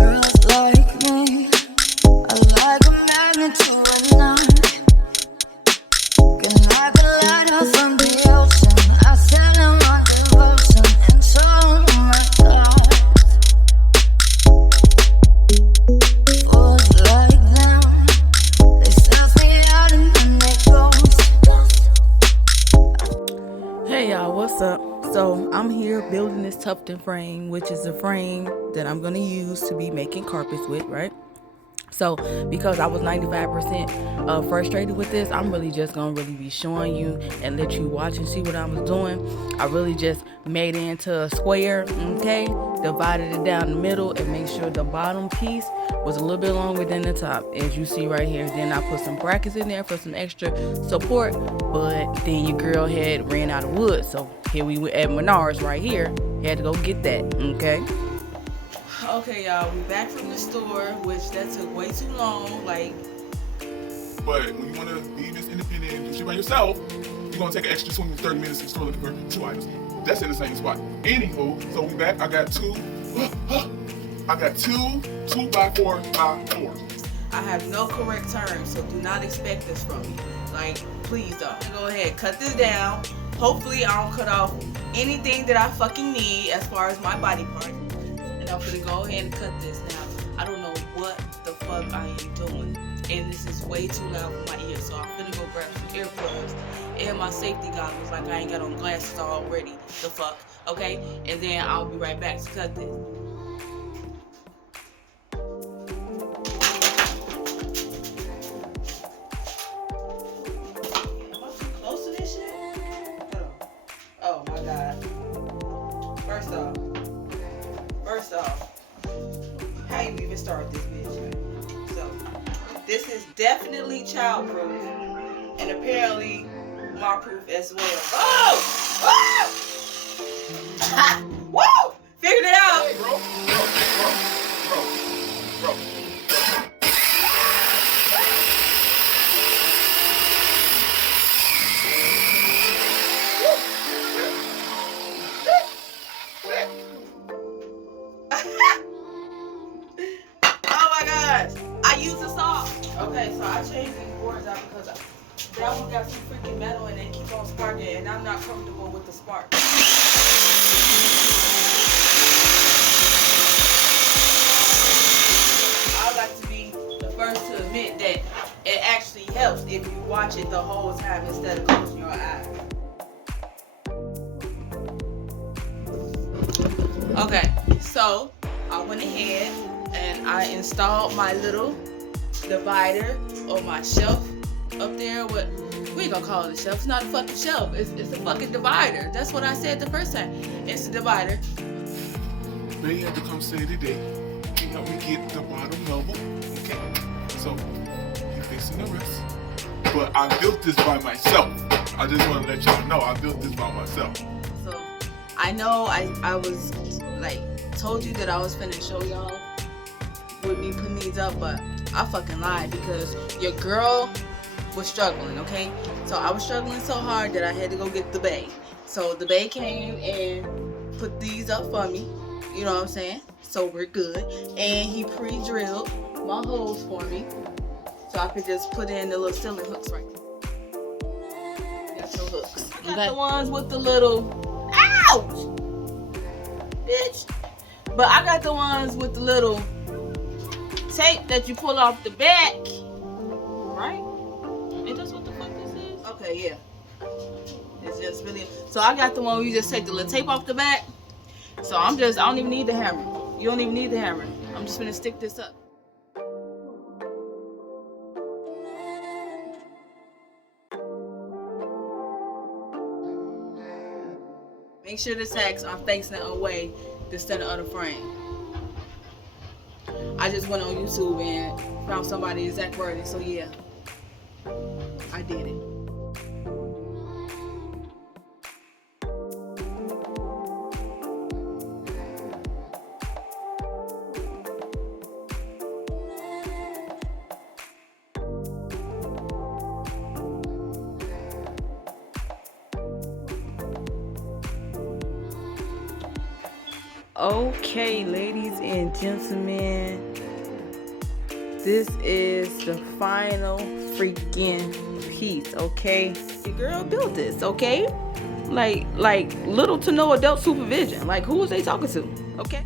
Girls like me are like a magnet to a knife. Can like a lighter from the ocean. I send them my devotion and show them my thoughts. Fools like them, they self me out and then they ghost. Hey y'all, what's up? So I'm here building this tufting frame, which is a frame that I'm gonna use to be making carpets with, right? So because I was 95% frustrated with this, I'm really just gonna be showing you and let you watch and see what I was doing. I really just made it into a square, okay? Divided it down the middle and make sure the bottom piece was a little bit longer than the top, as you see right here. Then I put some brackets in there for some extra support, but then your girl had ran out of wood. So here we were at Menard's right here. Had to go get that, okay? Okay, y'all, we back from the store, which that took way too long. Like, but when you want to be this independent and do shit by yourself, you're gonna take an extra 20 to 30 minutes in the store looking for 2 items. That's in the same spot. Anywho, so we back. I got two 2x4x4. I have no correct terms, so do not expect this from me. Like, please don't. Go ahead, cut this down. Hopefully, I don't cut off anything that I fucking need as far as my body part. I'm gonna go ahead and cut this now. I don't know what the fuck I am doing, and this is way too loud for my ears, so I'm gonna go grab some earplugs and my safety goggles, like I ain't got on glasses already. The fuck, okay? And then I'll be right back to cut this. Am I too close to this shit? Oh my god. First off, how you even start this bitch? So, this is definitely child-proof, and apparently mom-proof as well. Oh! Woo! Woo! Figured it out! Hey, bro. Okay, so I changed these boards out because that one got some freaking metal and they keep on sparking, and I'm not comfortable with the spark. I like to be the first to admit that it actually helps if you watch it the whole time instead of closing your eyes. Okay, so I went ahead and I installed my little divider on my shelf up there. What we ain't gonna call it a shelf. It's not a fucking shelf. It's a fucking divider. That's what I said the first time. It's a divider. They had to come say today, you help me get the bottom level. Okay, so you fixing the rest. But I built this by myself. I just want to let y'all know I built this by myself. So I know I was like told you that I was finna show y'all with me putting these up, but I fucking lied because your girl was struggling, okay? So I was struggling so hard that I had to go get the bae. So the bae came and put these up for me, you know what I'm saying? So we're good. And he pre-drilled my holes for me so I could just put in the little ceiling hooks right there. Got your hooks. I got the ones with the little, ouch! Bitch. But I got the ones with the little tape that you pull off the back, right? Ain't that what the fuck this is? Okay, yeah. It's just really. So I got the one where you just take the little tape off the back. So I don't even need the hammer. You don't even need the hammer. I'm just gonna stick this up. Make sure the tacks are facing away the center of the frame. I just went on YouTube and found somebody exact wording, so yeah, I did it. Okay, ladies and gentlemen, this is the final freaking piece, okay? The girl built this, okay? Like little to no adult supervision. Like, who was they talking to, okay?